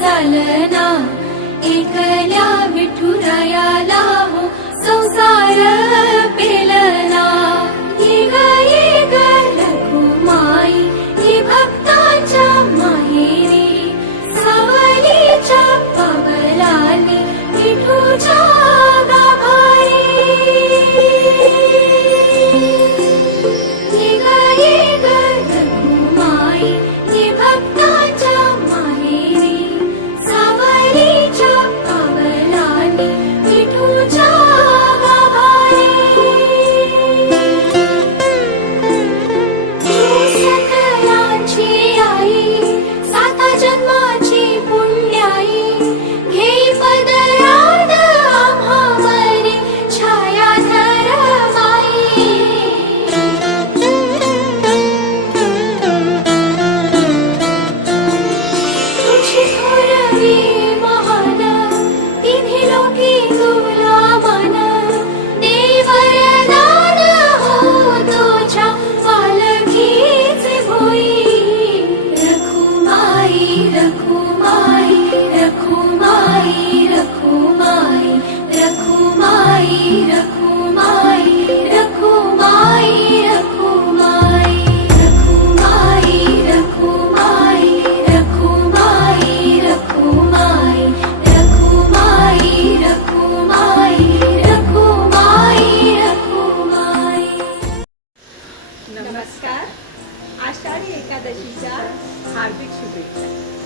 चालना, एकल्या विठुरायाला हो संसार पेलना। ये ग रखुमाई ही भक्तांच्या माहेरी, सावलीच्या पावलांनी विठूच्या गाभारी। ये ग रखुमाई ही भक्तांच्या माहेरी, सावलीच्या पावलांनी विठूच्या गाभारी। सकलांची आई, साता जन्माची पुण्याई, घेई पदरात आम्हावरी छायाधर माई। तुझी थोरवी महान, तिन्ही लोकी तुला मान, देई वरदान हो तुझ्या पालखीचे भोई। रखुमाई रखुमाई रखुमाई रखुमाई रखुमाई रखुमाई रखुमाई रखुमाई रखुमाई रखुमाई रखुमाई रखुमाई रखुमाई रखुमाई रखुमाई रखुमाई। नमस्कार, आषाढी एकादशीच्या हार्दिक शुभेच्छा।